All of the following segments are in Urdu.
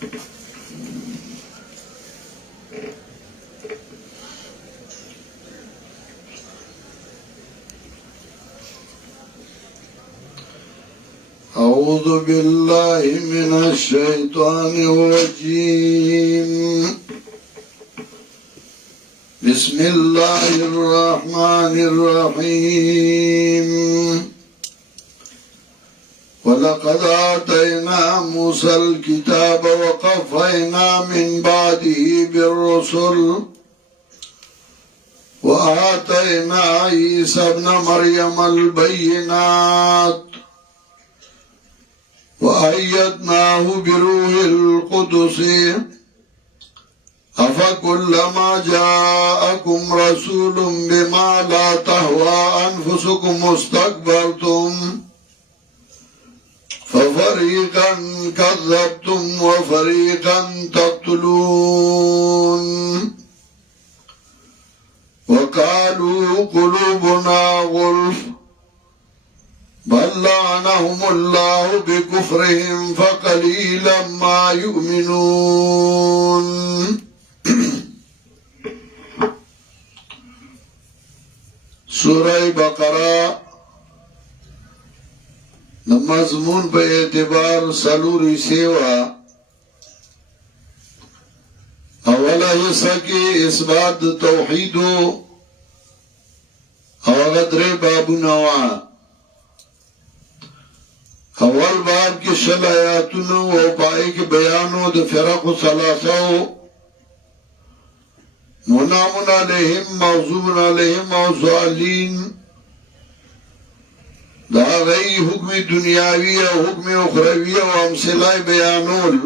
أعوذ بالله من الشيطان الرجيم بسم الله الرحمن الرحيم ولقد آتينا موسى الكتاب وقفينا من بعده بالرسل وآتينا عيسى ابن مريم البينات وأيدناه بروح القدس أفكلما جاءكم رسول بما لا تهوى أنفسكم استكبرتم ففريقا كذبتم وفريقا تقتلون وقالوا قلوبنا غلف بل لعنهم الله بكفرهم فقليلا ما يؤمنون سورة بقرة مضمون په اعتبار سلوری سیوا اولا حصہ کی اثبات توحید او غدر باب نوا اول باب کی شل آیاتونو او پائی کی بیانو د فرق ثلاثو منامن علیہم موضوب علیہم او ضالین دا غی حکم دنیاوی او حکم اخروی او امثلہ بیانول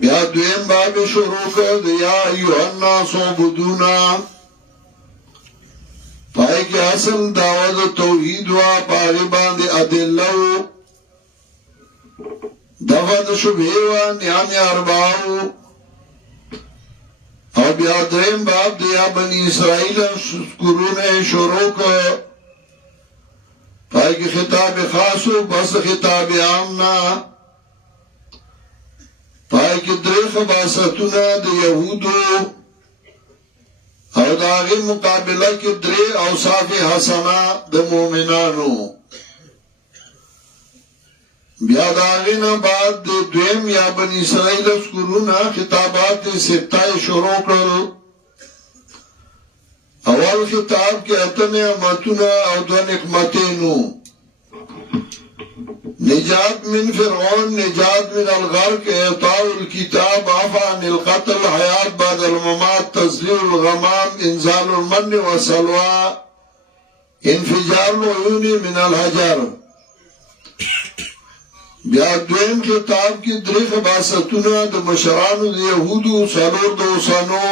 بیا دویم باب شروع کرد یا ایوہ الناس عبدونا پائے کہ اصل دعوت توحید و پاغبان دی ادلو دفت شبہیوہ نیامی ارباو او بیا دویم باب دیا بنی اسرائیل شکرون شروع کرد پای کی خطاب خاصو بس خطاب عامنا پای کی دری خباستونا د یهودو او داغی مقابلہ کی دری اوصاف حسنہ د مومنانو بیا داغینا بعد دویم یا بنی اسرائیل اسکرونا خطابات ستای شروع کرل اول خطاب کے اتم نعمتنا او دو نعمتینو نجات من فرعون نجات من الغرق اعطاء الكتاب عفا عن القتل حیات بعد الممات تسلیل الغمام انزال المن والسلوى انفجار العیون من الحجر بیا دویم خطاب کی دری خباستونا د مشرانو د یهودو سالور دو سانو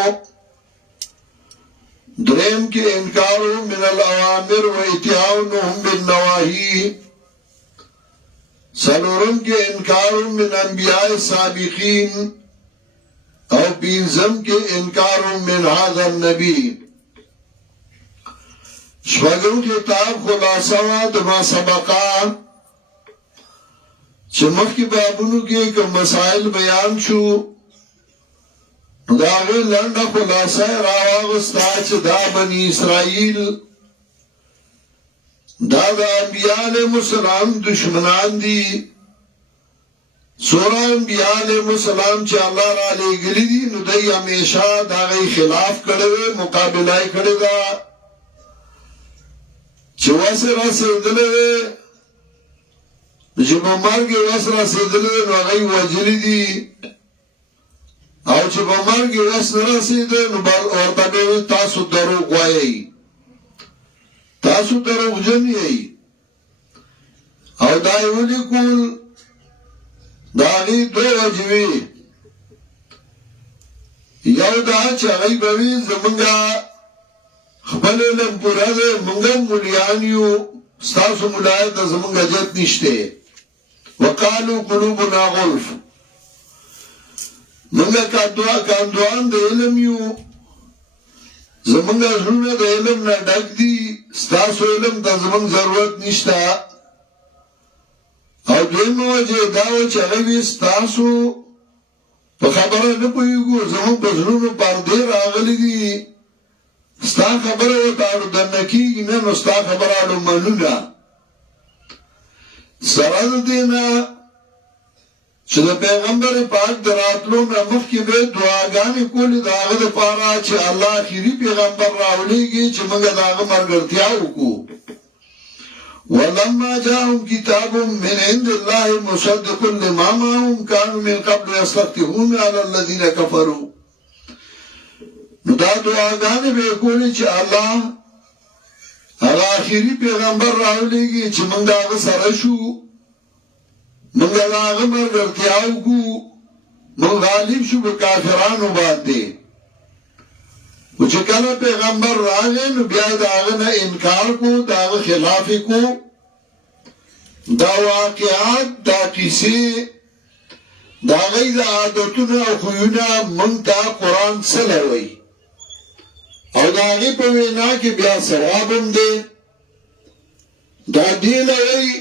درم کے انکارو من الاوامر و اتعاونهم بالنواہی سلورم کے انکارو من انبیاء سابقین او پینزم کے انکارو من هذا النبی شوگم خطاب خلاصہ دما سبقا چمخ کی بابونو کے کم مسائل بیان شو داغی لنڈا خلاصہ راواغستا چه دا بنی اسرائیل دا انبیاء علیہ السلام دشمنان دی سورہ انبیاء علیہ السلام چه اللہ را لے گلی دی نو دی ہمیشہ داغی خلاف کردے مقابلہ کردے چه واسه رسیدلے چه بمرگ واسه رسیدلے نو غی وجلی دی او چې په مرګ وس رسیده نو بل ورته به تاسو دروغ وایي تاسو دروغ جن یې او دا یو لیکول دا غي دوه وجوي یو دا چې هغه به زمونږه خپل له پوره مونږه مليان یو تاسو ملای د زمونږه جت نشته وقالو قلوبنا غلف منگا کاندوان دا علم یو زمانگا زرونه دا علم نا ڈک دی ستاسو علم دا زمان ضرورت نشتا او دویم وجه داو چې هغوی ستاسو په خبره نه پوهېږو زموږ په زړونو پردې راغلي دي ستا خبره ورته اړودنه کېږي نه نو ستا خبره اړو منو نه سره د دې نه چې د پیغمبر پاک د راتلو نه مخکې به دعاګانې کولې د هغه دپاره چې الله اخري پیغمبر راولېږي چې موږ د هغه ملګرتیا وکړو ولما جاءهم كتاب من عند الله مصدق لما معهم كانوا من قبل يستفتحون على الذين كفروا نو دا دعاګانې به یې کولې چې الله هغه اخري پیغمبر راولېږي چې موږ د هغه سره شو موږ د هغه ملګرتیا وکړو موږ غالب شو په کافرانو باندې و چې کله پیغمبر راغی نو بیا د هغه نه انکار کو د هغه خلاف کو دا واقعات دا کیسې د هغوی د عادتونه او خویونه موږ ته قرآن سلوي او د هغې په وینا کې بیا ثواب هم دی دا دې لوي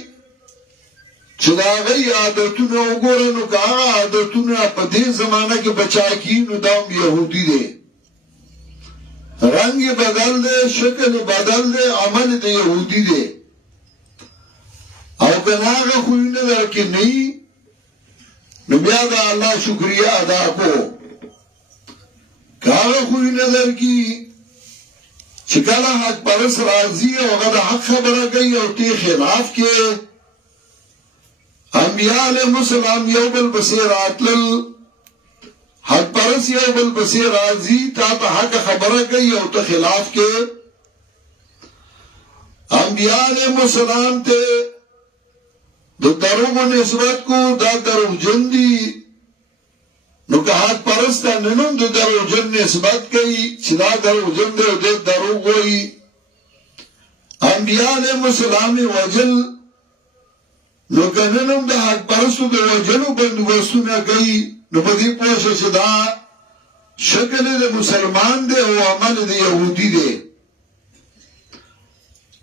چې د هغوی عادتونه وګوره نو که هغه عادتونه په دې زمانه کې بچا کي نو دا هم یهودي دی رنگ بدل دے شکل بدل دے عمل دے یہودی دے او کناغ خوینے در کی نئی نبیا دا اللہ شکریہ ادا کو کاغ خوینے در کی چکالا حق پرس رازی او غد حق خبر گئی او تی خلاف کے انبیاء علیہ السلام یو بل بسیر آتلل حق پرس یو بل بسی راضی تا تا حق خبره کوي او ته خلاف کې انبیاء علیہ السلام ته د دروغ نسبت کو دا دروغ جن دي نو که حق پرس ته ننوم د دروغ جن نسبت کوي چې دا دروغ جن دی او د دروغ وایي انبیاء علیہ السلام وجل نو که ننوم د حق پرستو د وجلو بندوبستونه کوي نو په دې پوه شو چې دا شکل د مسلمان دی او عمل د یهودي دی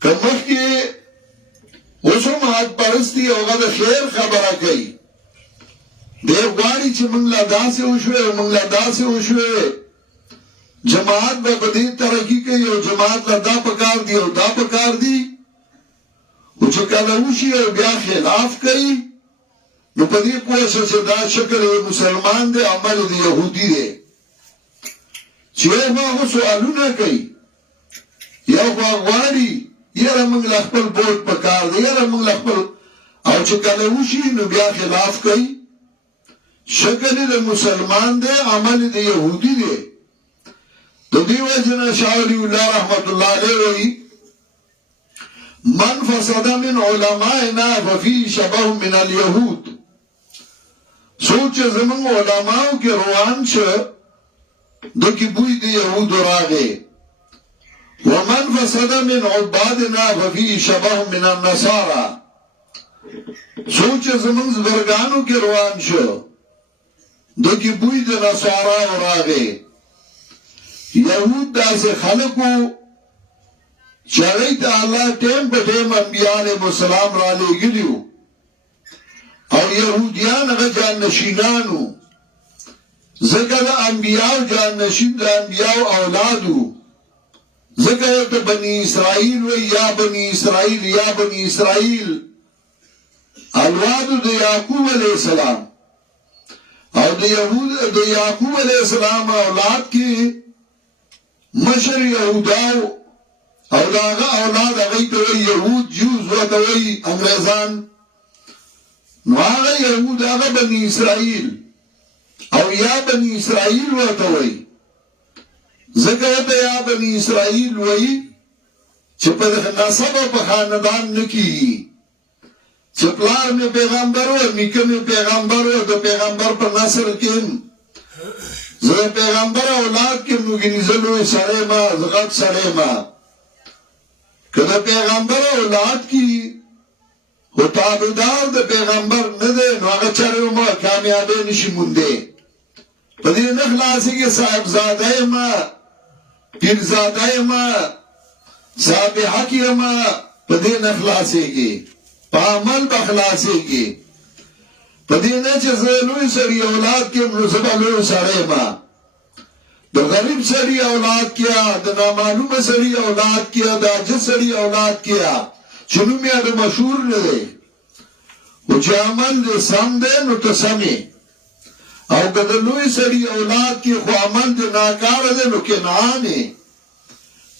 که مخکې اوس هم حق پرستی او هغه د خیر خبره کوي دی غواړي چې موږ لا داسې وشوې او موږ لا داسې وشوې جماعت به په دې ترقي کوي او جماعت لا دا پکار دی او دا پکار دی او چې کله وشي او بیا خلاف کوي نو په دې پوه شو چې دا شکل مسلمان دی عمل د یهودي دی چې یو هغه سوالونه کوي یو غواړي یاره موږ له خپل بوټ پکار دی یاره موږ له خپل او چې کله وشي نو بیا خلاف کوي شکل د مسلمان دی عمل د یهودي دی د دې وجه نه شاه ولی الله رحمت الله علیه وایي من فسد من علمائنا ففيه شبه من اليهود سوچ زمون علماء کې روان شه دکی بوی دی یهود راغه ومن فسد من عبادنا ففيه شبه من النصارى سوچ زمون زبرګانو کې روان شه دکی بوی دی نصارا راغه یهود داسې خلقو چاہی تا اللہ ٹیم پا ٹیم انبیاء علیہ السلام را لے گلیو او یہودیان اگا جان نشینانو ذکر انبیاء جان نشین دا انبیاء اولادو ذکر تا بنی اسرائیل و یا بنی اسرائیل یا بنی اسرائیل اولادو دا یعقوب علیہ السلام او دا یعقوب علیہ السلام اولاد کی مشر یهوداو او داغه اولاد هغه ته وی يهود جوز ورته وی انګريزان نو هغه يهود هغه بني اسرائيل او یا بني اسرائيل ورته وی زګه ته یا بني اسرائيل وی چې په نسب او په خاندان نکی چې پلار می پیغمبر او نیکه می پیغمبر او د پیغمبر په نسل کې زه پیغمبر اولاد کې موږ سره ما زغت سره ما کدا پیغمبر اولاد کی خو تابعدار د پیغمبر نه دی نو هغه چاره ما کامیابی نشي مونده په دې نه خلاصيږي صاحب زاده ما پیر زاده ما صاحب حق ما په دې نه خلاصيږي په عمل به خلاصېږي. په دې نه چې زه لوی سړي اولاد کړم نو زه به لوی سړی ما، د غریب سړي اولاد کیا، د نامعلومه سړي اولاد کیا، د عاجز سړي اولاد کیا چې نوم یې د مشهور نه دی، خو چې عمل دې سم دی نو ته سمې. او که د لوی سړي اولاد کې خو عمل دې ناکاره دی نو کنعان یې.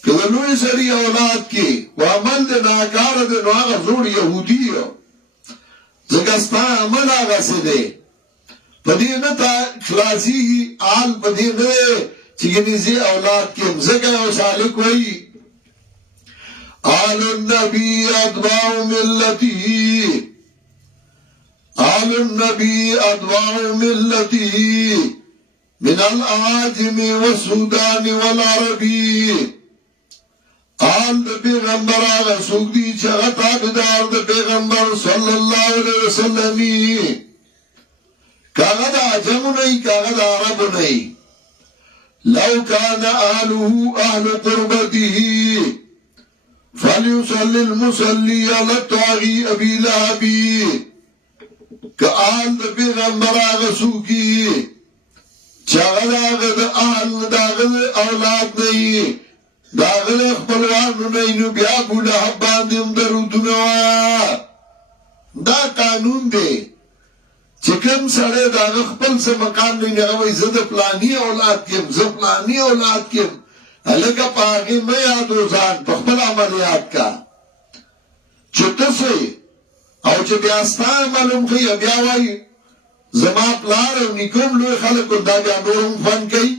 که د لوی سړي اولاد کې خو عمل دې ناکاره دی نو هغه زوړ یهودي یو، ځکه ستا عمل هغسې دی. په دې نه ته خلاصېږي، حال په دې نه دی چې ګنې زه اولاد کړم. ځکه یو سالک وایي آل النبي اتباع ملتي، آل النبي اتباع ملتي من الاعاجم والسودان والعربي. آل د پیغمبر آغا سوک دی چې هغه تابعدار د پیغمبر صلی الله علیه وسلم کاغه د عجمو نه کاغه د عربو نه. لو كان اهله اهل قربته فليصلي المصلي على الطاغي ابي لهب. که آل د پیغمبر آغا سوکی چې هغه د اهل داغه اولاد نه داغه خپلوانو نه نو بیا ابو لهب باندې هم درودونه وایه. دا قانون دی چې کوم سړی داغه خپل څه مقام نه هغه وایي زه د فلاني اولاد کیم، زه فلاني اولاد کیم. هلکه په هغې مه یادو ځان، په خپل عمل یاد کا چې ته څه او چې بیا ستا عمل هم ښه بیا وایي زما پلار او نیکه هم لوی خلک دا بیا نور هم خوند کوي.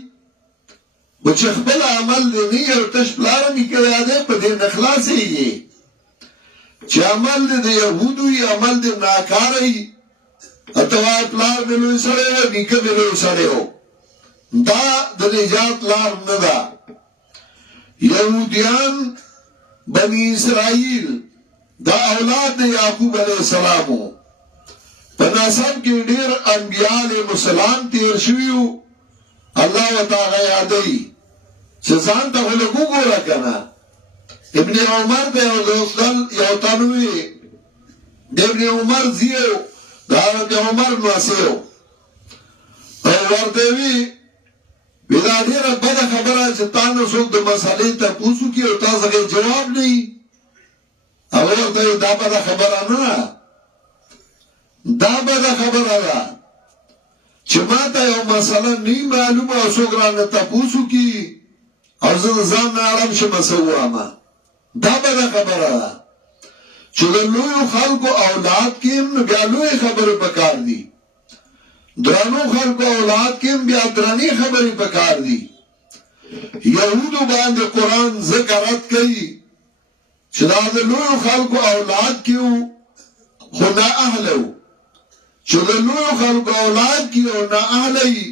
و چې خپل عمل دی نه یو تش پلار نیکه یادی په دې نه خلاصېږي. چې عمل دی د یهودو وي، عمل دی ناکاره وي، ته وایې پلار مې لوی سړی و، نیکه مې لوی سړی و. دا د نجات لار نه ده. یهودیان بني اسرائیل دا اولاد د یعقوب علیه السلام و. په نسب کې ډېر انبیا علیهم السلام تیر شوي وو. الله وتعالی یادوي چې ځان ته خو لږ وګوره که نه. ابن عمر ته یو تن وي، د ابن عمر زوی و، د حضرت عمر نوسی و، او ورته وي دا ډېره بده خبره چې تا نه څوک د مسئلې تپوس وکړي او تا څخه جواب نه وي. هغه ورته وي دا بده خبره نه ده، دا بده خبره ده چې ما ته یو مسله نه معلومه او څوک رانه تپوس وکړي او زه د ځان نه ارام شم څه ووایمه. دا بده خبره ده چې د لویو خلکو اولاد کې هم نو بیا لویې خبرې پکار دي، درانو خلکو اولاد کې هم بیا درانې خبرې پکار دي. یهودو باندې قرآن ذکر رد کوي چې دا د لویو خلکو اولاد کې وو خو نااهله وو. چې د لویو خلکو اولاد کې او نااهله وي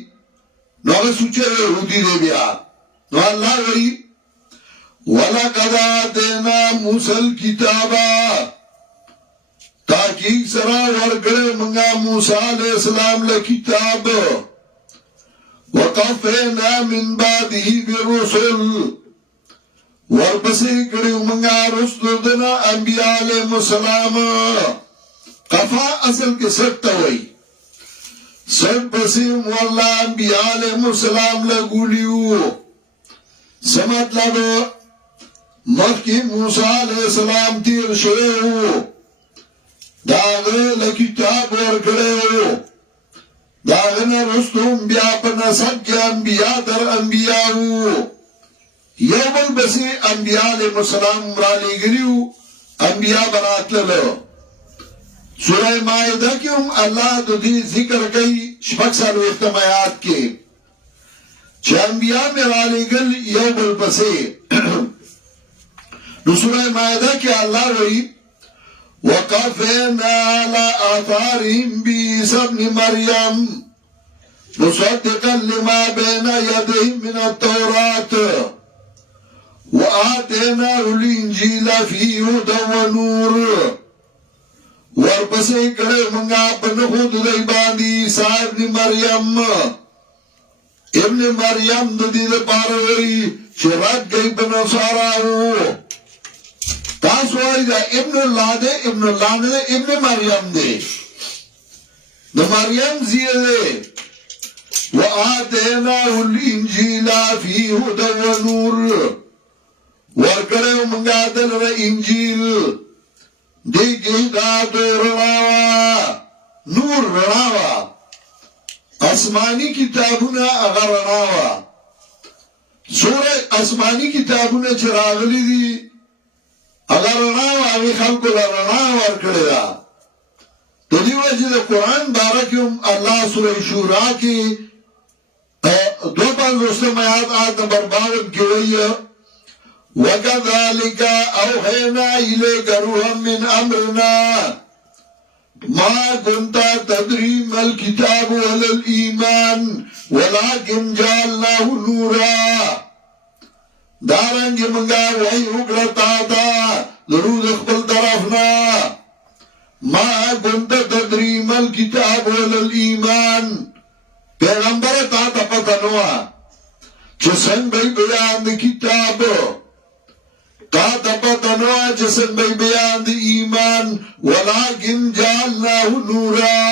نو هغه سوچه یهودي دی بیا. نو الله وایي وَلَقَدْ آتَيْنَا مُوسَى الْكِتَابَ، تحقیق سره ورکړې موږ موسی علیه السلام له کتاب. وَقَفَّيْنَا مِنْ بَعْدِهِ بِالرُّسُلِ، ورپسې کړي موږ رسل دنا انبیاء علیهم السلام. قفا اصل کې سټ ته وایي، سټ پسې مولا انبیاء علیهم السلام له ګولیو. څه مطلب؟ مخکې موسی علیه السلام تیر شوی و، د هغه له کتاب ورکړی و، د هغه نه وروسته هم بیا په نسب کې انبیا تر انبیا وو. یو بل پسې انبیا علیهم السلام رالېږلي وو، انبیا به راتلله. سوره مائده کې هم الله د دې ذکر کوي 46 آیات کې چې انبیا مې رالېږل یو بل پسې. نو سوره مائده کې الله وایي وَقَفَيْنَا عَلَىٰ آثَارِهِمْ بِعِيسَى ابْنِ مَرْيَمَ مُصَدِّقًا لِمَا بَيْنَ يَدَيْهِ مِنَ التَّوْرَاةِ وَآتَيْنَاهُ الْإِنْجِيلَ فِيهِ هُدًى وَنُورٌ. ورپسې کړه موږ په نښو د دوی باندې عیسی ابن مریم. ابن مریم د دې لپاره وایي چې رد کوي په نصاراو. تاسو وایي دا ابن الله دی، ابن الله نه دی، ابن مریم دی، د مریم زیه دی. وآتیناه الانجیل فیه هدى ونور، ورکړیو مونږه دلته انجیل دی کې هدایت رڼا وه، نور رڼا وه، آسماني کتابونه هغه رڼا وه. څومره آسماني کتابونه چې راغلي دي هغه رڼا وه، هغې خلکو له رڼا ورکړې ده. د دې وجې د قرآن باره کې هم الله سوره شورا کې 52 آیات نمبر 52 کې وایي وَكَذَلِكَ أَوْحَيْنَا إِلَيْكَ رُوحًا مِّنْ أَمْرِنَا مَا كُنتَ تَدْرِي مَا الْكِتَابُ وَلَا الْإِيمَانُ وَلَكِنْ جَعَلْنَاهُ نُورًا. دارنګه مونږه وحی وکړه تا ته د روح خپل طرفنا ما كنت تدري ما الكتاب ولا الإيمان. پیغمبر تا ته پته نه وه چې څنګه بیان د کتاب، تا ته پته نه وه چې څنګه بیان د ایمان. ولکن جعلناه نورا،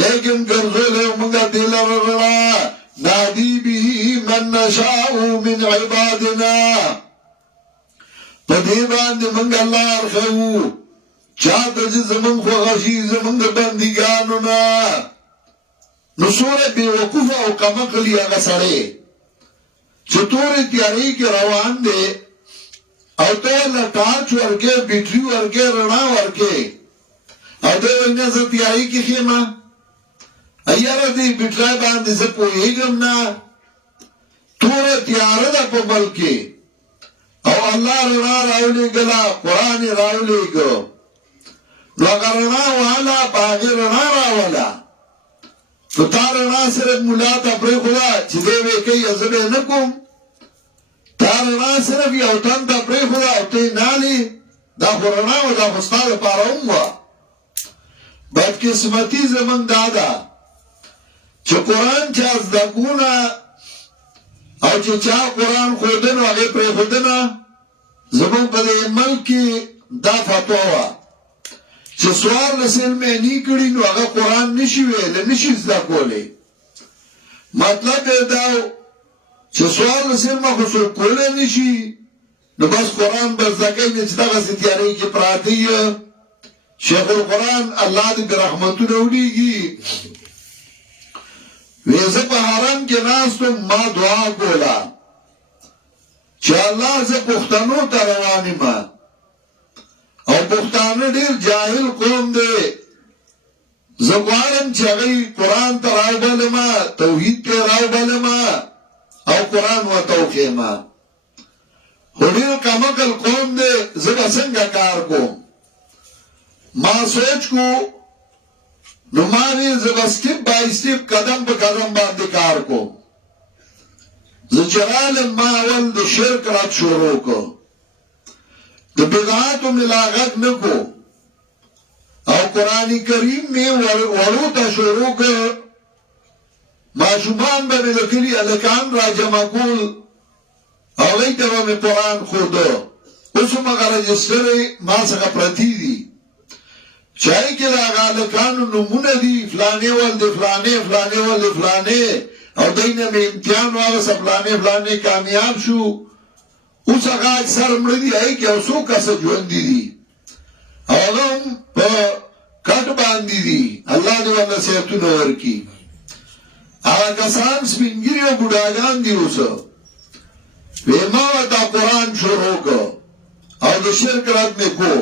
لیکن ګرځولې مونږه دې لره رڼا نهدي به من نشاء من عبادنا. په دې باندې مونږ لار ښیو چاته چې زمونږ خوښه شي زمونږ د بندګانو نه. نو څومره بېوقوفه او کمعقل یې هغه سړی چې تورې تیارې کې روان دی او ته له ټارچ ورکې، بیټري ورکې، رڼا ورکې، او دی وایي نه زه تیارې کې ښیمه، یاره دې بیټرۍ باندې زه پوهېږم نه، توره تیاره ده په بل کې، او الله رڼا راولېږله، قرآن یې راولېږه، نو هغه رڼا واله په هغې رڼا راوله. نو تا رڼا صرف ملا ته پرېښوده چې دی به یې کوي زه به یې نه کوم، تا رڼا صرف یو تن ته پرېښوده او ته یې نالې، دا خو رڼا وه، دا خو ستا دپاره هم وه. بدقسمتي زمونږ دا ده چې قرآن چا زده کونه او چې چا قرآن ښودنه هغې پرېښودنه. زمونږ په دې ملک کې دا فتوا وه چې 14 علمي کړي نو هغه قرآن نشي ویلی، نشي زده کولی. مطلب یې دا چې 14 علمه خو څوک کولی نشي، نو بس قرآن به زده کوي نه چې دغسې تیارې کې پراته یې. شیخ القرآن الله دې برحمتونه ولیږي وی زه په حرم کې ناستم، ما دعا کوله چې الله زه پښتنو ته روان یم، او پښتانه ډېر جاهل قوم دی، زه غواړم چې هغوی قرآن ته راوبلمه، توحید ته راوبلمه او قرآن ورته وښیمه. خو ډېر کمعقل قوم دی، زه به څنګه کار کوم؟ ما سوچ کو نو ما وی زه به سټیپ بای سټیپ قدم په قدم باندې کار کوم. زه چې رالم ما اول د شرک رد شروع کو، د بدعاتو مې لا غږ نه کو، او قرآن کریم مې وړو ته شروع کړ. ماشومان به مې د کلي هلکان را جمع کول، هغوی ته به مې قرآن ښوده. اوس هم هغه رجسټرې ما څخه پرتې دي چې هغې کې د هغه هلکانو نومونه دي، فلانې ولدې فلانې، فلانې ولدې فلانې، او دی نه مې امتحان واغسته، فلانې فلانې کامیاب شو. اوس هغه اکثر مړه دي، هغې کې یو څو کسه ژوندي دي، هغه هم په کټ باندې دي، الله دې ورله صحتونه ورکړي. هغه کسان سپین ږیري او بوډاګان دي. اوس وی ما ورته قرآن شروع کړ او د شرک رد مې کو.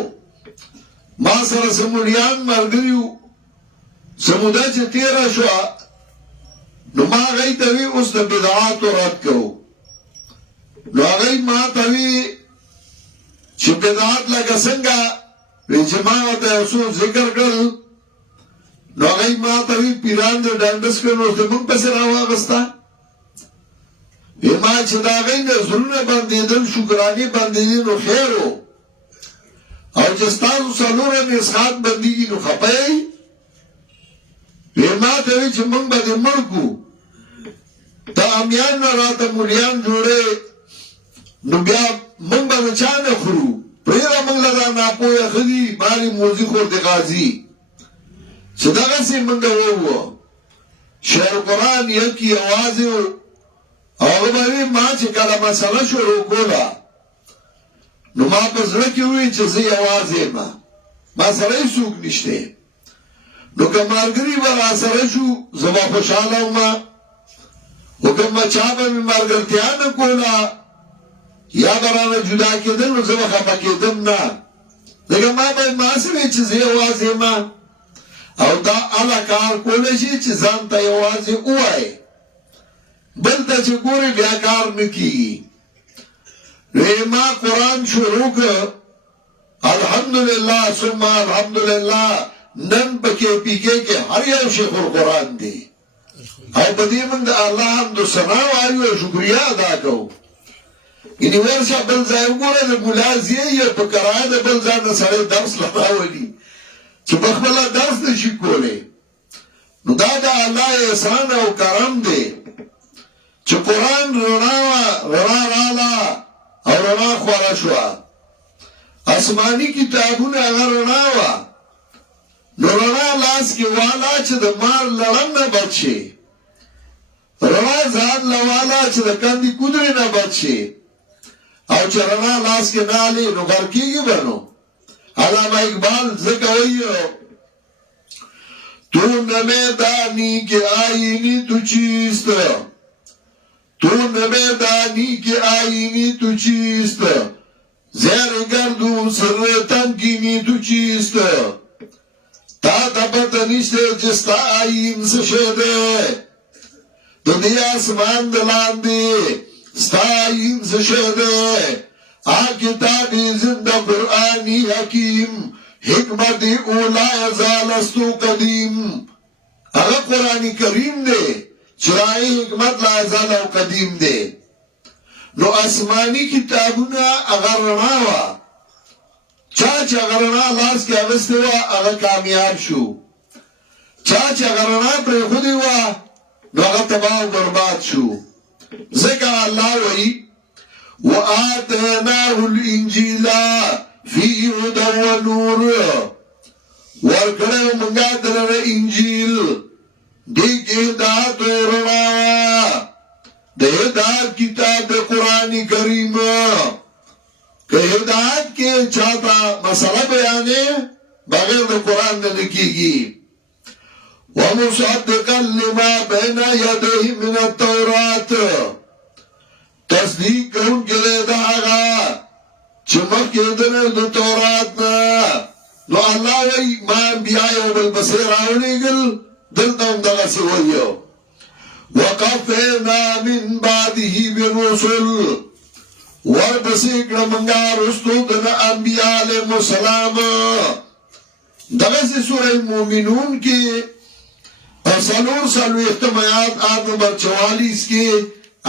ما سره سموډیان ملګري وو، سموده چې تېره شوه نو ما هغوی ته وی اوس د بدعاتو رد کوو. نو هغوی ما ته وی چې بدعات لکه څنګه؟ وی چې ما ورته یو څو ذکر کړل. نو هغوی ما ته وی پیران د ډنډس کړل، اوس د موږ پسې راواغسته. وی ما چې د هغوی نه زړونه بندېدل، شکرانې بندېدې، نو خیر و، او چې ستاسو څلورم اسحاق بندېږي نو خفه یې. وی ما ته وی چې موږ به دې مړ کړو، ته امیان نه راته مولیان جوړې، نو بیا موږ به د چا نه خورو؟ ویره منگ لدا ناپوی خدی باری موزی خورد غازی صدقه سی منگ وو شعر قرآن یکی آوازی و اغبری ما چه کلا مسئله شروع کولا نو ما پزرکی ہوئی چه زی آوازی ما سره سوک نشته نو که مارگری برا سره شو زما خوشحالا ما و که ما چابا می مارگرتیان کولا یا برانا جدا کدن و زما خفا کدن نا لیکن ما باید ما سوی چه زی آوازی ما او دا علا کار کولشی چه زانتا آوازی اوائے بلتا چه گوری بیا کار نکی ما قرآن شروع کر الحمدللہ ثم الحمدللہ نن پکے پیکے کے ہر یو شیخ القرآن دی او بدی من دا اللہ حمد و ثنا وایو شکریہ ادا کو یعنی ورشا بل ځای وګوره د ملازی یا په کرایه د بل ځای نه سره درس لراولي چې بخبله درس نشي کولی نو دا د الله احسان او کرم دی چې قرآن رڼا رااله او رڼا خوره شوه آسمانی کتابونه هغه رڼا وه نو رڼا لاس کې والا چې د مار لړم نه بچ شي رڼا ځان له والا چې د کندې کودرې نه بچ شي او چې رڼا لاس کې نه الي نو غر کېږي به نو علامه اقبال ځکه وایي تو نه میدانی که آیینی تو چیست تو نه میدانی که آیینی تو چیست زیر گردون سر تمکینی تو چیست تا پتہ نشته چې ستا آیین څه شی دی د دې اسمان د لاندې ستا آیین څه شی دی کتاب زنده قرآنی حکیم حکمت اولا ازالستو قدیم اگر قرآنی کریم دے چرائی حکمت لا ازالو قدیم دے نو اسمانی کتابونا اگر رناوا چاچ اگر رنا لاس کے اغسطے وا اگر کامیاب شو چاچ اگر رنا پر خودی وا نو اگر تباہ و برباد شو ذکر اللہ وی وآتناه الإنجيل فيه هدى ونور ورکڑے منگا در انجیل دیکھ ہدایت رنا دے ہدایت کتاب قرآن کریم کہ ہدایت کے چاہتا مسئلہ بیانے بغیر دا قرآن نہ لکھی گی ومصدقا لما بین یدہ من التورات تصدیق کرن کے لئے دا آگا چمک کے دنے دو تورات نا نو اللہ وی ما انبیاء و بالبصیر آولی گل دلتا ہم دغا سے ویو وقفینا من بعده بالرسل وربسیق رمنگا رسطو دنا انبیاء علیہ السلام دغا سے سورہ مومنون کی سالور سالو اختمایات آت نمبر 44 کی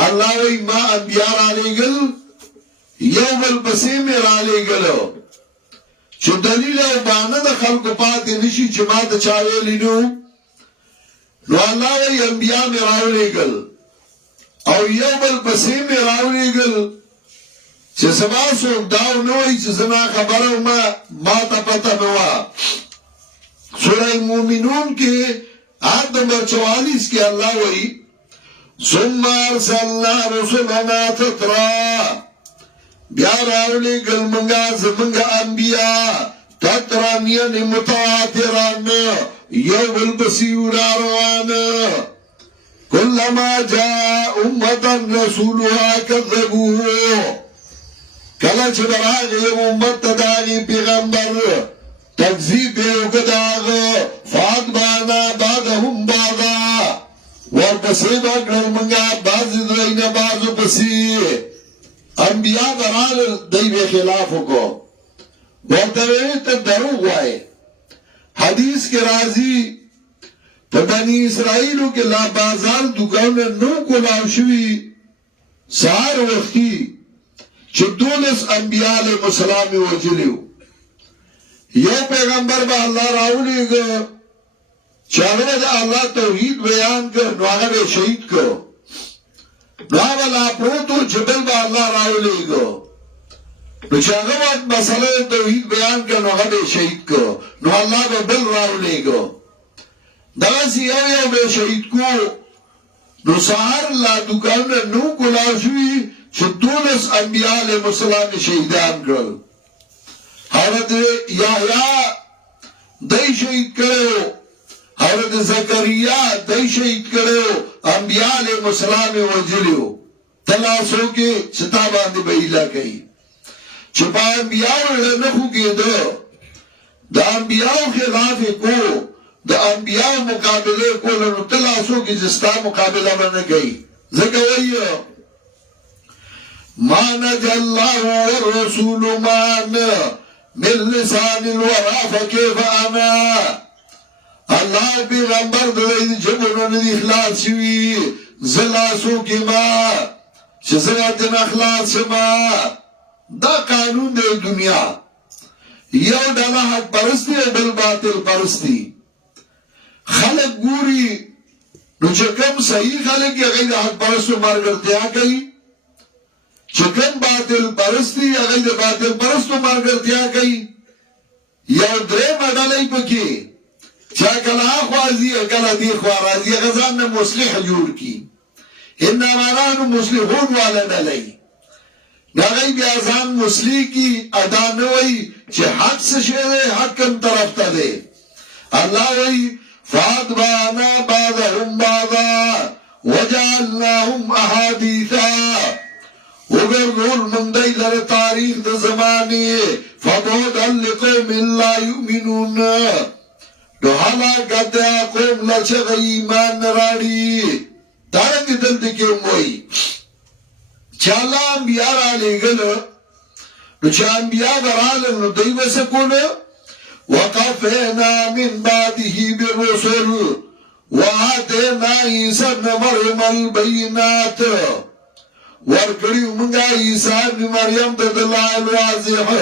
اللہ وی ما انبیاء علیہ گل یو بالبسی میں رالے گلو چو دلیل او بانا دا خلق پاتے نشی چو ما دا چاویلی نو اللہ وی انبیاء میں راولے گل او یو بالبسی میں راولے گل چو سبا سوک داو نوئی چو زنا خبرو ما تا پتا نوا سورہ مومنون کے آیت نمبر 44 کے اللہ وی ثم ارسلنا رسلنا تترا بیا راولی گل منگا زمنگا انبیاء تتران یعنی متواتران یو بالبسیو راروان کلما جا امتا رسولها کذبوه کلا چبراغ یو امت داغی پیغمبر تکذیب یو کداغ فاتبانا بعدهم بعدا ورپسی باقر منگا بازی درین بازو پسی انبیاء برال دی بے خلافو کو ورطوئے تا دروغ وائے حدیث کے راضی پا بنی اسرائیلو کے لا بازار دکان نو کو لاوشوی سہار وقتی چھ 12 انبیاء علیہ السلام وجلیو یو پیغمبر با اللہ راولی گا چاہنے دا اللہ توحید بیان کر نواغر شہید کرو نواغر لا پروتو جبل با اللہ راولے گو نو چې هغه وخت مسله توحید بیان کړه نو هغه شهید کو نو الله به بل راولېږو دغسې یو به شهید کو نو سهار لا دوکانونه نو کولای شوي چې 12 انبیا علیهم السلام شهیدان کړل حضرت یحیی دای شهید کړو حضرت زکریا دای شهید کړو انبیا علیهم السلام وجلیو تلاسو کې ستا باندې بهیلا کوي چې په انبیاء نه خوګېده د انبیاء خلاف کو د انبیاء مقابله کول نو تلاسو کې زستا مقابله باندې کوي ځکه وایي ما نجى الله والرسول معنا من لسان الورى فكيف انا الله پیغمبر د جبونو نه اخلاص شوی زلاسو کې ما چې زړه د اخلاص ما دا قانون دی دنیا یو ډله حق پرستی او بل باطل پرستی خلق ګوري نو چې کوم صحیح خلق یې غیر حق پرستو مارګرتیا کوي چې کوم باطل پرستی هغه د باطل پرستو مارګرتیا کوي یو درې مډالې پکې چا کله خوازي کله دی خوارازي غزان نه مصلح جوړ کی انما نحن مصلحون والا ډلې ناغی بیا ځان مسلی کی ادا نه وای چې حق څه شی دی حق کوم طرف ته دی الله وای فاتبعنا بعضهم بعضا وجعلناهم احاديثا وګورل من دای لره تاریخ د زمانه فبعدا لقوم لا يؤمنون دو حالا گدیا قوم لچه ایمان راڑی دارنگی دلتی که موئی چالا انبیاء را لگل نو چا انبیاء برالن نو دی بسکون وقفینا من بعده بالرسل وآتینا عیسیٰ ابن مریم البینات ورکڑیو منگا عیسیٰ ابن مریم دلائل واضح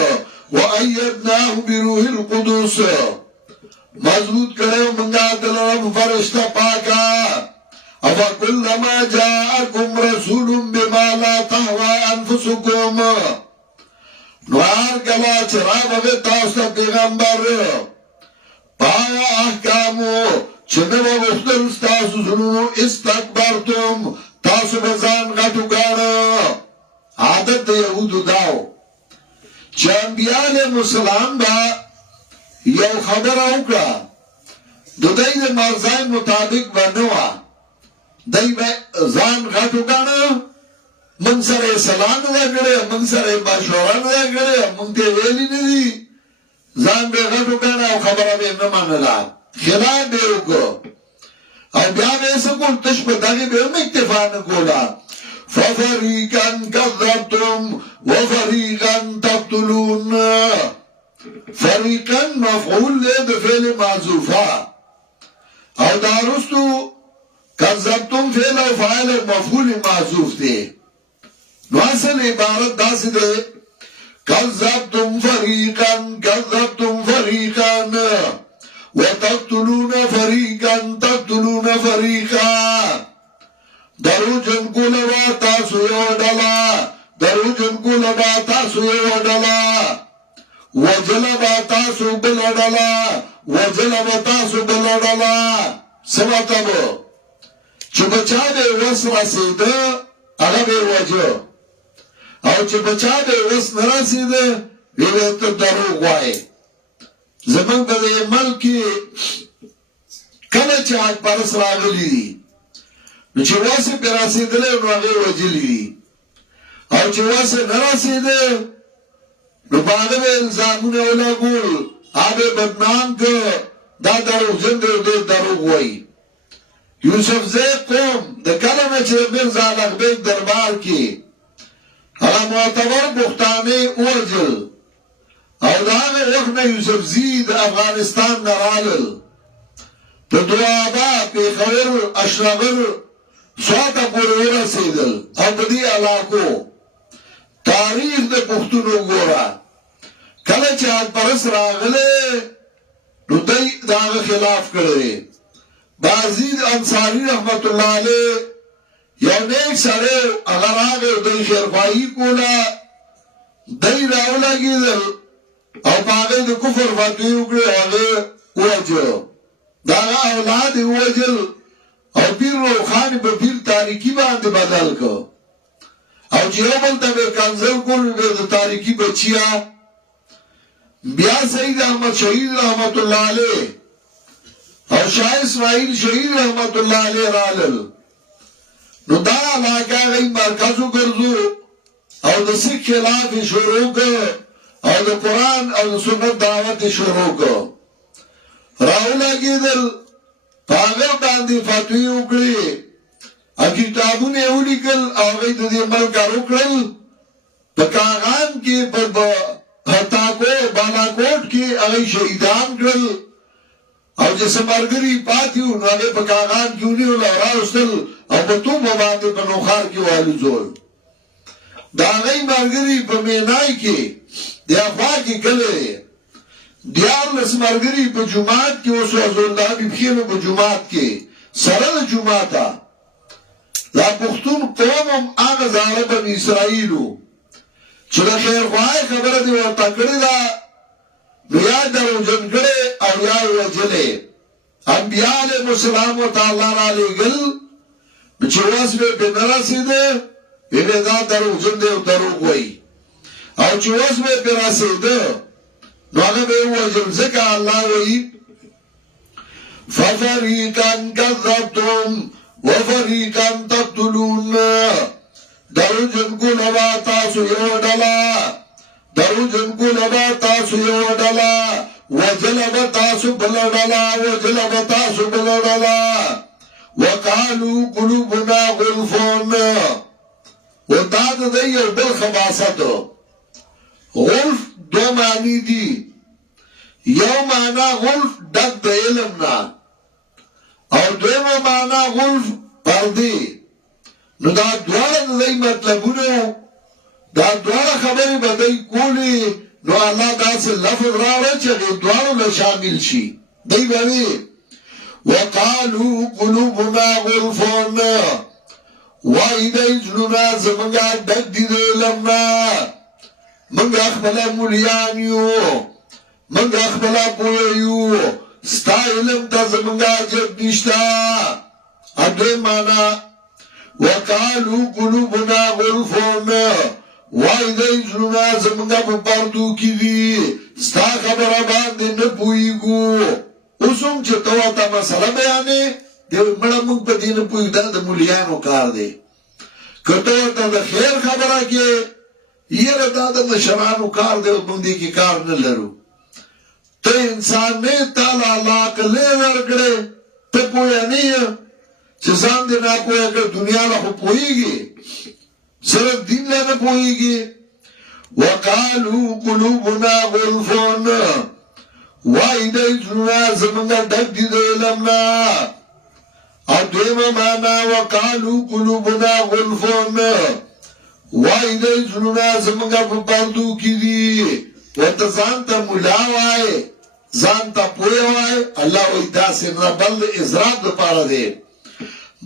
وآیدناه بروح القدس مضبوط کرے منگا دلرم فرشتہ پاکا افا کلما جاءکم رسول بما لا تحوى انفسکم نوار کلا چراب بے تاستا پیغمبر پایا احکامو چنو مختل ستاسو سنو استکبرتم تاسو بزان غٹو گانا عادت یهودو داو چه انبیاء علیہ السلام با یو خبر اوکړه د دې د مرزای مطابق بنوا دای به ځان غټو کنه من سره سلام نه کړي من سره مشوره نه کړي مونږ ته ویلي نه دي ځان به غټو کنه خبره به نه منله خلاف به وکړو او بیا به سکول تش په دغه به اکتفا نه کولا ففریقا کذبتم وفریقا تقتلون فریقا مفعول له د فعل محذوفه او دارستو کذبتم فعل او فاعل مفعول محذوف دی نو اصل عبارت داسې ده کذبتم فریقا وتقتلون فریقا تقتلون فریقا دروجن کولوا تاسو یو ډلا دروجن کولوا تاسو یو ډلا وجلبا تاسو بلډلا وجلبا تاسو بلډلا سماتبو چې بچا دې وس رسیده هغه به وجو او چې بچا دې وس نه رسیده ویل ته دروغ وای زمون په دې ملک کله چې اکبر سره راغلی نو چې واسه پر رسیدل نو هغه وجلی او چې واسه نه رسیده نو باندې الزامونه ولګول هغه بدنام کو دا دروغ دې دروغ وای یوسف زی قوم د کلمه چې مرزا لغبیک دربار کې هغه معتبر بختانه اوجل او دا هغه وخت نه یوسف زی د افغانستان نه رالل په دوابا پیښور اشرافل سواته پورې ورسېدل او په دې علاقو تاریخ د پښتونو ګوره کله چې اکبرس راغله نو دوی دا خلاف کړی بازید انصاری رحمت الله علیه یو نیک سره هغه راغی دوی خیرخواهی کوله دی راولګېدل او په هغې د کفر فتوې وکړې هغې ووجه د هغه اولاد یې ووجل او پیر روښانې په پیر تاریکي باندې بدل کړ او چې یو بل ته به کنځل کول به د تاریکي بچیا بیا سید احمد شهید رحمت الله علیه او شاه اسماعیل شهید رحمت الله علیه رالل نو دا علاقه غي مرکز وګرځو او د سیک خلاف شروع کړ او د قران او د سنت دعوت شروع کړ راولګېدل هغه باندې فتوی وکړي او کتابونه ولیکل او هغه د دې ملک وکړل په کاغان کې په هتاکو بالاکوټ کې هغه شهیدان کړل او چې سمرګری پاتیو نو هغه په کاغان کې ونیول او راوستل او په توبه باندې په نوخار کې والوزول دا غي مرګري په مینای کې د افوا کې کله دیار لسمرګری په جمعات کې اوسو ازولدا بخیلو په جمعات کې سره د جمعاتا لا پختون قوم هغه زاړه بن اسرائیلو چې د خیر خوای خبره دی ورته کړی دا بیا درو جنګړې او یا وجلې انبیاء علیهم السلام تعالی علیه گل چې واسه په نرسیده به دا درو جن دی درو وای او چې واسه په رسیده نو هغه به وجل ځکه الله وای ففریقا کذبتم وفریقا تقتلون درو جن کو لوا تاسو یو ډلا درو جن کو لوا تاسو یو ډلا وجلب تاسو بل ډلا وجلب تاسو بل ډلا وقالوا قلوبنا غلف وتاد دی یو بل خباست غلف دو معنی دی یو معنی غلف ډک د علم نه او دویمه معنی غلف پردی نو دا دواړه د دې مطلبونه دا دواړه خبرې به دی کولی نو الله داسې لفظ راوړي چې دواړو له شامل شي دی به وقالوا قلوبنا غلف وای دی زړونه زمونږه ډک دي د علم نه موږ خپل مولیان یو موږ خپل پوه یو ستا علم ته زمونږه جب نشته اډې معنا وقالوا قلوبنا غلف وای دی زړونه زمونږه په پردو کې دي ستا خبره باندې نه پوهیږو اوسم چې توه تا مسله بیانې دی مړه موږ په دې نه پوهیږو دا د مولیانو کار دی که توه ته د خیر خبره کې یره دا د مشرانو کار دی موږ دې کې کار نه لرو ته انسان نه تعالی الله کله ورګړې ته پوهه نه چې ځان دې نه پوهه که دنیا له پوهیږي صرف دین له پوهیږي وقالوا قلوبنا غلف وای دی زړونه زمونږه ډک دي د علم نه او دویمه معنا وقالوا قلوبنا غلف وای دی زړونه زمونږه په پردو کې دي ورته ځان ته ملا وای ځان ته پوه وای الله وای داسې نه بل ازراب دپاره دی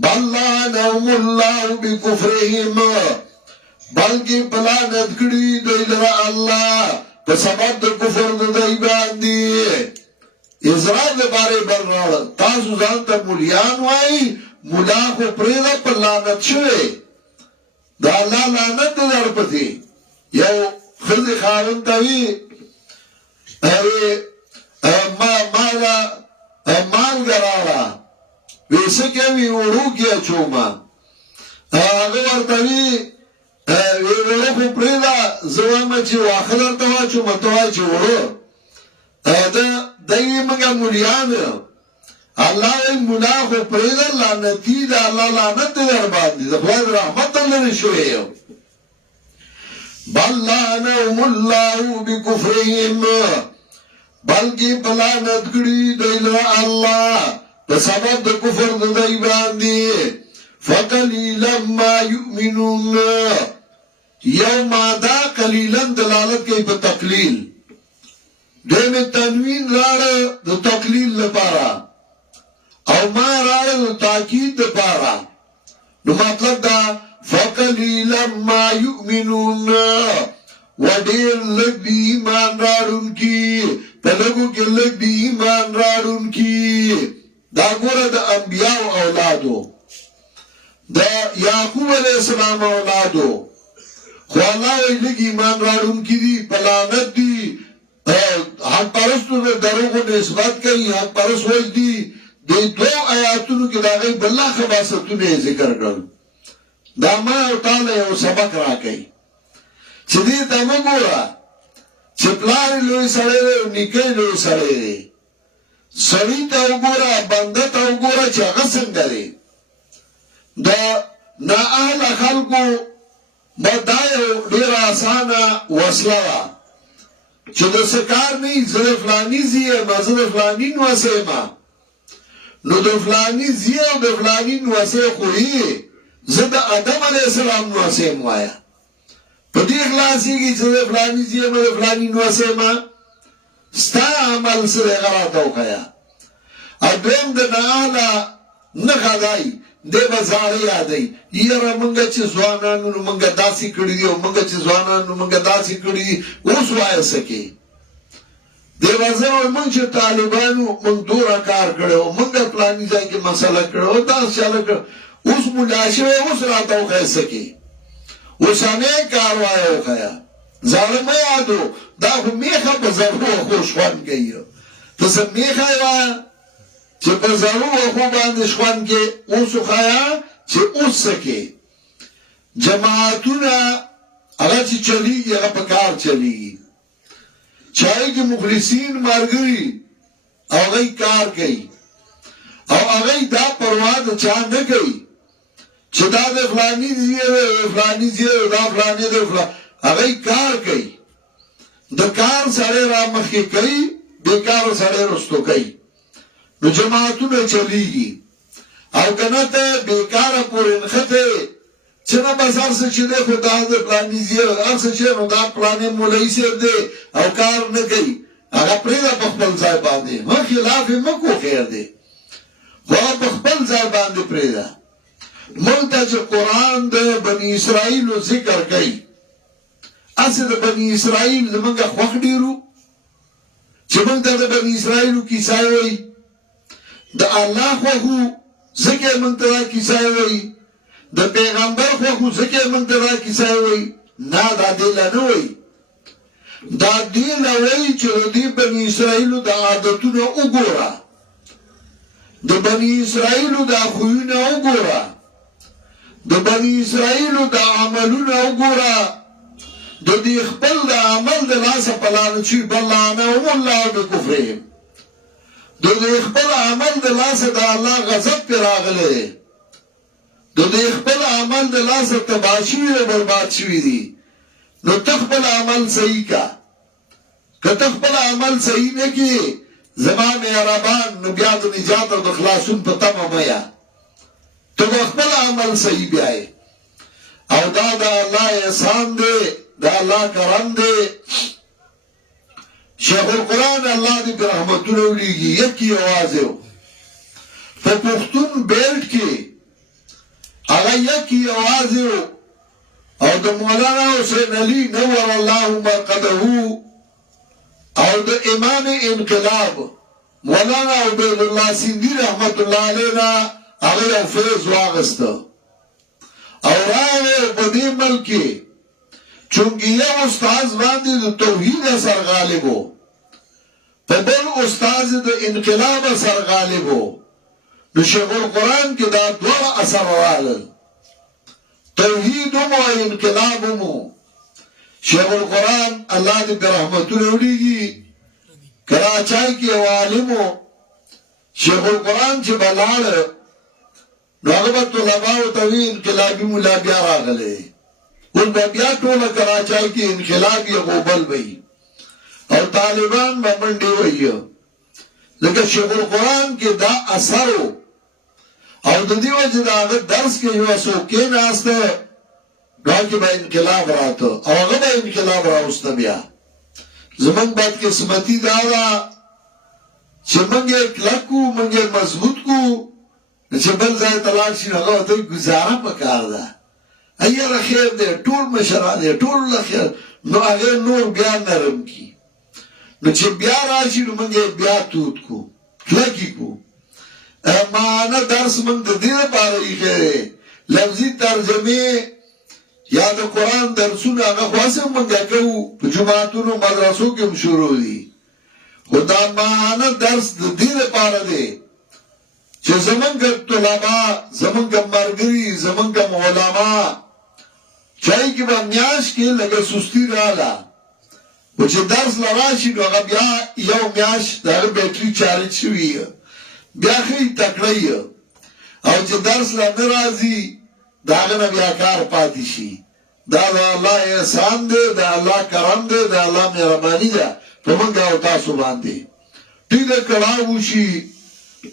بل لعنهم الله بکفرهم بلکې پلانت کړي دوی لره الله په سبب د کفر د دوی باندې ازراب دپاره بل راوړل تاسو ځان ته مولیان وای مولا خو پرېږده په لعنت شوی د الله لعنت دی درپسې یو ښځې خاوند ته وي مالګه راوړه وی څه کوي وړوکي اچومه هغه ورته وي وړه خو پرېږده زه وایم چې واښه درته واچومه ته وایې چې وړه دی وي موږ مولیان الله وی مولا خو پرېږده لعنتي د الله لعنت دی در باندې د خدای د رحمت نه لرې شوی یم بل لعنهم الله بکفرهم بلکې پلانت کړي دوی لره الله په سبب د کفر د دوی باندې فقلیلا ما یؤمنون یو ماده قلیلا دلالت کوي په تقلیل دویمه تنوین راړه د تقلیل لپاره او ما راړه د تاکید لپاره نو مطلب دا فقلیلا ما یؤمنون وډیر لږ دی ایمان راړونکي په لږو کې لږ دی ایمان راړونکي دا ګوره د انبیاء اولادو د یعقوب علیہ السلام اولادو خو الله وی لږ ایمان راړونکي دي په لعنت دي حق پرستو د دروغو نسبت کوي حق پرست وایي دي د دوه آیاتونو کې د هغې بله خباستونه یې ذکر کړل دا ما او تعالی یو سبق راکوي چې دې ته مه ګوره چې پلار یې لوی سړی دی او نیکه یې لوی سړی دی سړي ته وګوره بنده ته وګوره چې هغه څنګه دی د نااهله خلکو به دا یو ډېره اسانه وسله ده چې د څه کار نه وي زه د فلاني زوی یم زه د فلاني نوسه یم نو د فلاني زوی او د فلاني نوسې خوري زه د آدم علیه السلام نوسه یم وایه په دې خلاصېږي چې د فلاني زوی یم د فلاني نوسه یم ستا عمل سره هغه راته وښیه او دویم د نااهله نښه دی دی به زاړه یادوي یاره مونږ چې ځوانانو نو مونږ داسې کړي دي او مونږ چې ځوانان نو مونږ داسې کړي دي اوس وایه څه کې دی به زه وایم مونږ چې طالبانو مونږ دوره کار کړی او مونږ فلاني ځای کې مسله کړې او داسې چاله کړه اوس ملا شوی اوس راته وښیه څه کې اوسنی کار وایه وښیه زاړه مه یادو دا خو میخه په زړو خو شخوند کوي ته څه میخه یې وایه چې په زړو وښو باندې شخوند کې اوس وښیه چې اوس څه کې جماعتونه هغه چې چلیږي هغه په کار چلیږي چای کې مخلصین مارګري او هغه کار کوي او هغه دا پروا د چا نه کوي چې دا د فلاني زوی فلاني زوی دا فلاني د هغه کار کوي د کار سره را مخکې کوي بیکار سره رستو کوي نو جماعتونه چلیږي او کنه ته بیکاره پورې نښتې چې نه بس هر څه چې دی خو دا د فلاني زوی هر څه چې نو دا فلاني مولوي صاحب دی او کار نه کوي هغه پرېږده په خپل ځای باندې مه خلاف یې مه کو خیر دی خو هغه په خپل ځای باندې پرېږده موږ ته چې قرآن د بني اسرائیلو ذکر کوي هسې د بني اسرائیل زمونږ خوښ ډېرو چې موږ ته د بني اسرائیلو کیسه وایي د الله خوښو ځکه یې موږ ته دا کیسه وایي د پیغمبر خوښو ځکه یې موږ ته دا کیسه وایي نه دا دې له نه وایي دا دې له وایي چې د دې بني اسرائیلو د عادتونه وګوره د بني اسرائیلو د خویونه وګوره د بني اسرائیلو د عملونه وګوره د دې خپل د عمل د لاسه په لعنت شي بل لعنهم الله بکفرهم د دې خپل عمل د لاسه د الله غضب پرې راغلی د دې خپل عمل د لاسه تباشي او برباد شوي دي نو ته خپل عمل صحیح کا که ته خپل عمل صحیح نه کړې زما مهربان نو بیا د نجات او د خلاصون په تمه مه یه ته به خپل عمل صحیح بیایې او دا د الله احسان دی دا الله کرم دی شیخ القرآن الله دې په رحمتونو ولیږي یکی یوازې و په پښتون بیلټ کې هغه یکی یوازې و او د مولانا حسین علي نور الله مرقده او د امام انقلاب مولانا عبید الله سیندی رحمت الله علیه هغه یو فیض واغسته او راغی په دې ملک کې چونکه یو استاد باندې د توحید اثر غالب و په بل استاد د انقلاب اثر غالب و نو شیخ القرآن کې دا دوه اثر راغلل توحید او انقلاب مو شیخ القرآن الله دې برحمتونه وړيږي کراچۍ کې عالمو شیخ القرآن چې بلال نو هغه طلباء او توی انقلابی مولا بیا راغله ول بیا ټول کراچۍ کې انقلابی غوبل وي او طالبان باندې وایي لکه شیخ القرآن کې دا اثر او د دې وجه دا درس کې یو څو کې ناشته راځي به انقلاب راته او هغه به انقلاب راوسته بیا زمونږ بعد قسمتي دا چې موږ کلکو موږ مضبوط کو چې بل ځای طلاق شي هغه ته گزاره پکار ده ایره خیر دی ټول مشران دی ټول خیر نو هغه نور بیا نرم کی نو چې بیا راشي نو موږ بیا توت کو کلکی کو معنا درس موږ د دې لپاره یې لفظي ترجمه یا د قرآن درسونه هغه خاصه موږ کوو په جماعتونو مدرسو کې هم شروع دي خدا معنا درس د دې لپاره دی چې زمونږ طلبا زمونږ مرګري زمونږ علما چای کې به میاش کې لږه سستی رااله او چې درس لراشي نو هغه بیا یو میاش د بیټري چارج شوي بیا ښه تکړه او چې درس لا نه راځي دا هغه نه بیا کار پاتې شي دا د الله احسان دی د الله کرم دی د الله مهرباني ده په موږ او تاسو باندې ټیټه کړاو وشي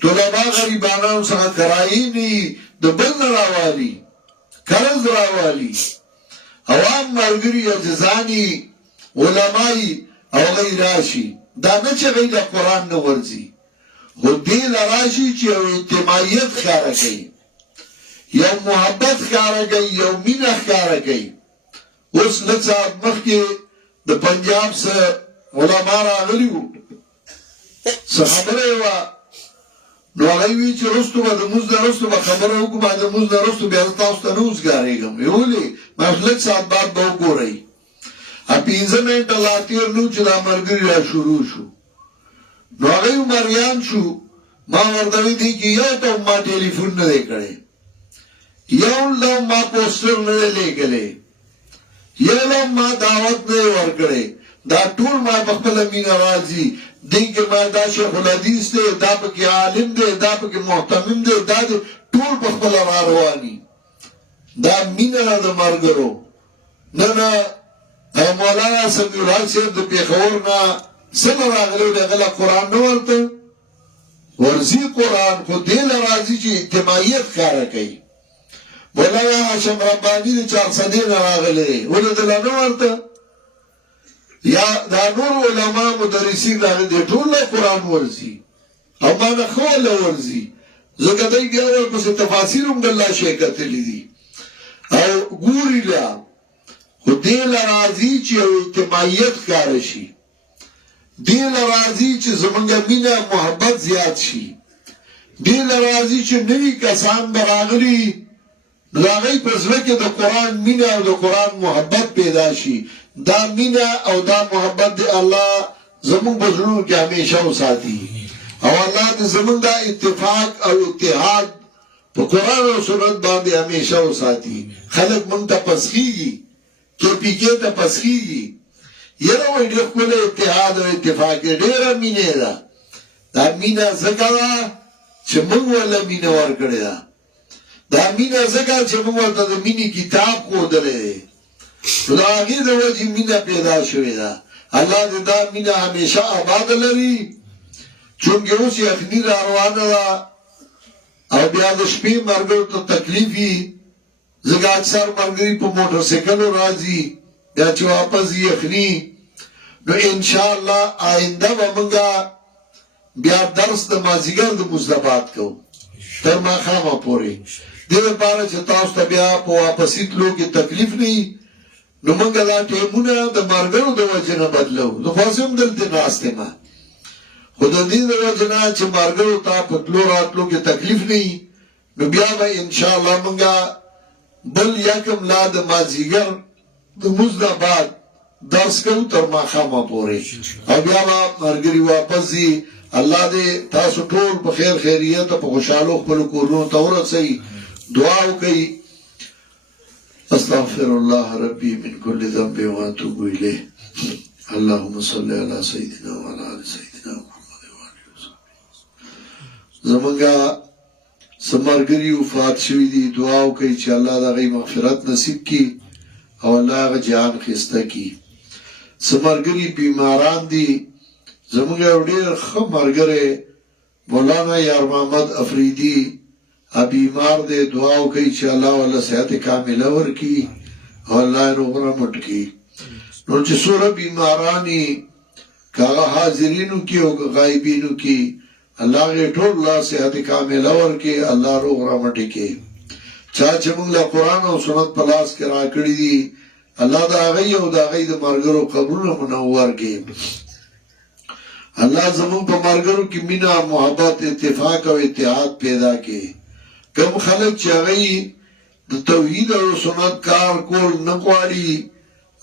طلبا غریبانو څخه کرایینی د بل راوالي قرض راوالي عوام مرګري اجزانی علمائی او غیراشی دا نه چې غیر قرآن نه ورځي خو دې لراشي چې یو اجتماعیت ښکاره کوي یو محبت ښکاره کوي یو مینه ښکاره کوي اوس لږ ساعت مخکې د پنجاب څخه علما راغلي وو څه خبره یې وه نو هغه وی چې رستو به د مونځ نه رستو به خبره وکړو ما د مونځ نه رستو بیا تاسو ته نه وزګارېږم ولې ما لږ ساعت بعد به وګورئ پنځه منټه لا تېر نو چې دا ملګري را شروع شو نو هغه مریان شو ما ورته ویلي چې یو ته ما ټلیفون نه دی کړی یو له ما پوسټر نه دی لیکلی یو له ما دعوت نه دی ورکړی دا ټول ما په خپله مینه راځي دې کې ما دا شیخ الحدیث دی دا پکې عالم دی دا پکې محتمم دی دا ټول په خپله را رواني دا مینه نه د ملګرو نه نه مولانا سمیع الحق صاحب د پېښور نه څنګه راغلی دی هغه له قرآن نه ورته ورځي قرآن خو دې له راځي چې اجتماعیت ښکاره کوي مولانا هاشم رباني د چارسدې نه راغلی دی ولې دله نه ورته یا دا نور علما مدرسین راغلي دي ټول له قرآن ورځي او ما نه ښه له ورځي ځکه دی بیا ورپسې تفاسیر هم د الله شی کتلي دي او ګوري له خو دې له راځي چې یو اجتماعیت ښکاره شي دې له راځي چې زمونږ مینه محبت زیات شي دې له راځي چې نوي کسان به راغلي نو د هغوی په زړه کې د قرآن مینه او د قرآن محبت پیدا شي دا مینه او دا محبت د الله زمونږ په زړونو کې همیشه وساتي او الله دې زمونږ دا اتفاق او اتحاد په قرآن او سنت باندې همیشه وساتي خلک مونږ ته پسخېږي KPK ته پسخېږي یره وایي ډېر ښکلی اتحاد او اتفاق دی ډېره مینه ده دا مینه ځکه ده چې موږ ورله مینه ورکړې ده دا مینه ځکه چې موږ ورته د مینې کتاب ښودلی دی نو د هغې د وجې مینه پیدا شوې ده الله دې دا مینه همیشه آباده لري چونکې اوس یخني را روانه ده او بیا د شپې مرګرو ته تکلیف وي ځکه اکثر ملګري په موټر سایکلو راځي یا چې واپس یخني نو انشاءالله آینده به موږ بیا درس د مازدیګر د مصطفات کوو تر ماښامه پورې دې لپاره چې تاسو ته بیا په واپسي تلو کې تکلیف نه وي نو موږ دا ټیمونه د ملګرو د وجې نه بدلو زه خو اوس هم دلته ناست یم خو د دې د وجې نه چې ملګرو ته په تلو راتلو کې تکلیف نه وي نو بیا به انشاءالله موږ بل یکم لا د مازدیګر د مونځ نه بعد درس کوو تر ماښامه پورې او بیا به ملګري واپس ځي الله دې تاسو ټول په خیر خیریت په خوشحالو خپلو کورونو ته ورسوي دعا وکړئ استغفر الله ربي من كل ذنب واتوب اليه اللهم صل على سيدنا وعلى ال سيدنا محمد وعلى اله وصحبه زمونږه سمرګري وفات شوي دي دعا وکړئ چې الله د هغوی مغفرت نصیب کړي او الله هغه جهان ښایسته کړي سمرګري بیماران دي زمونږ یو ډېر ښه ملګری مولانا یار محمد افریدي بیمار دی دعا وکړئ چې الله والا صحت کامله ورکړي او الله یې روغ رمټ کړي نو چې څومره بیماران که هغه حاضرینو کې او که غایبینو کې الله یې ټول لا صحت کامله ورکړي الله روغ رمټ کړي چا چې موږ له قرآن او سنت په لاس کې راکړي دي الله دا غي او دا غي د مرګرو قبرونه منور کې الله زمون په مرګرو کې مینا محبت اتفاق او اتحاد پیدا کې کم خلک چې غي د توحید او سنت کار کول نه غواړي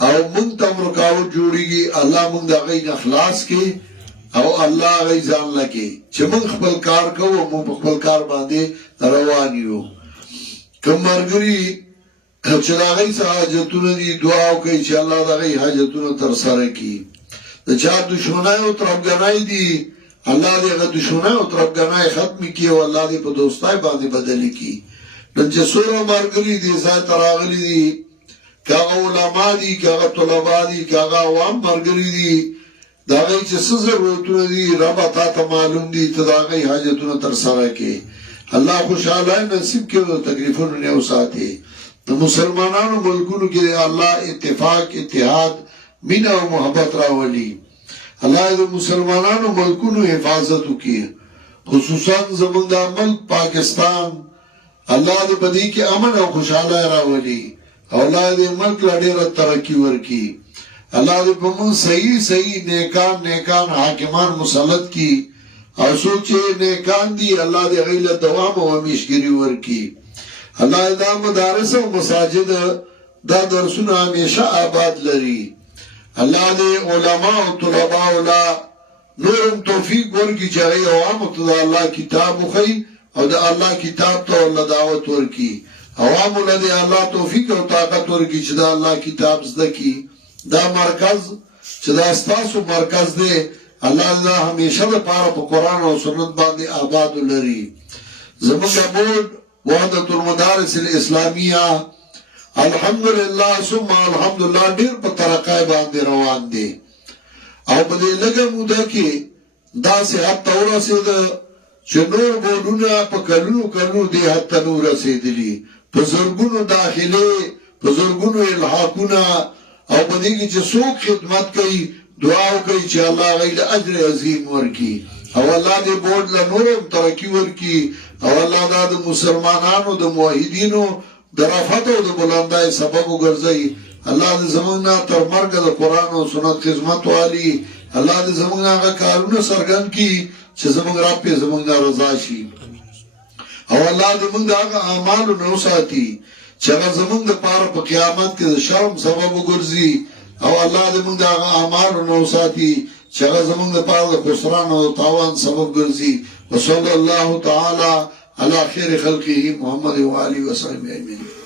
او مونږ ته رکاوټ جوړيږي الله مونږ دا غي اخلاص کې او الله غي ځان لکه چې مونږ خپل کار کوو مونږ خپل کار باندې روان یو کوم مرګري چې دا غي حاجتونه دي دعا وکړي چې الله دا غي حاجتونه تر سره کړي د چا دشمنای او طرفګنای دي الله دې غو دشمنای او طرفګنای ختم کړي او الله دې په دوستای باندې بدل کړي نن چې سوره مرګري دي ځای تراغلي دي کاغه علماء دي کاغه طلباء دي کاغه عوام مرګري دي دا غي چې څه ضرورتونه دي رب ته معلوم دي ته دا غي حاجتونه تر سره کړي الله خوشاله نصیب کړي او تکلیفونه نه وساتي د مسلمانانو ملکونو کې الله اتفاق اتحاد مینا او محبت راولي الله د مسلمانانو ملکونو حفاظت وکړي خصوصا زموږ د ملک پاکستان الله دې په دې کې امن او خوشاله راولي او الله دې ملک لا ډېر ترقی ورکړي الله دې په موږ صحیح نیکان حاکمان مسلط کړي او سوچې نیکان دي الله دې غیله دوام او همیشګری ورکړي الله دا مدارس او مساجد دا درسونه همیشه آباد لري الله دې علماء او طلباء ولا نورم توفیق ورکړي چې عوام ته الله کتاب خو او دا الله کتاب ته الله دعوت ورکړي عوام له دې الله توفیق او طاقت ورکړي چې دا الله کتاب زده کړي دا مرکز چې دا ستاسو مرکز دی الله همیشه لپاره په قران او سنت باندې آباد لري زموږ بورډ وحدت المدارس الاسلامیه الحمدلله ثم الحمدلله ډیر په ترقای باندې روان دي او په دې لګه موده کې دا صحت تورسید چې نور بورډونه په کلو دي حتی نور رسیدلی په زرګونو داخله په زرګونو الحاقونه او په دې کې چې څوک خدمت کوي دعا کوي چې الله غیله اجر عظیم ورکړي او الله دې بورډ له نورم ترقی ورکړي او الله دا د مسلمانانو د موحدینو د رفعت او د بلندای سبب وګرځي الله دې زمونږ تر مرګ د قران او سنت خدمت والی الله دې زمونږ هغه کارونه سرګن کړي چې زمونږ رب په زمونږ رضا شي او الله دې موږ هغه اعمال نو ساتي چې هغه زمونږ د پاره په قیامت کې د شرم سبب وګرځي او الله دې موږ هغه اعمال نو ساتي چې هغه زمونږ د پاره د خسران او تاوان سبب ګرځي وصلی الله تعالی على خير خلقه محمد وآله وصحبه أجمعين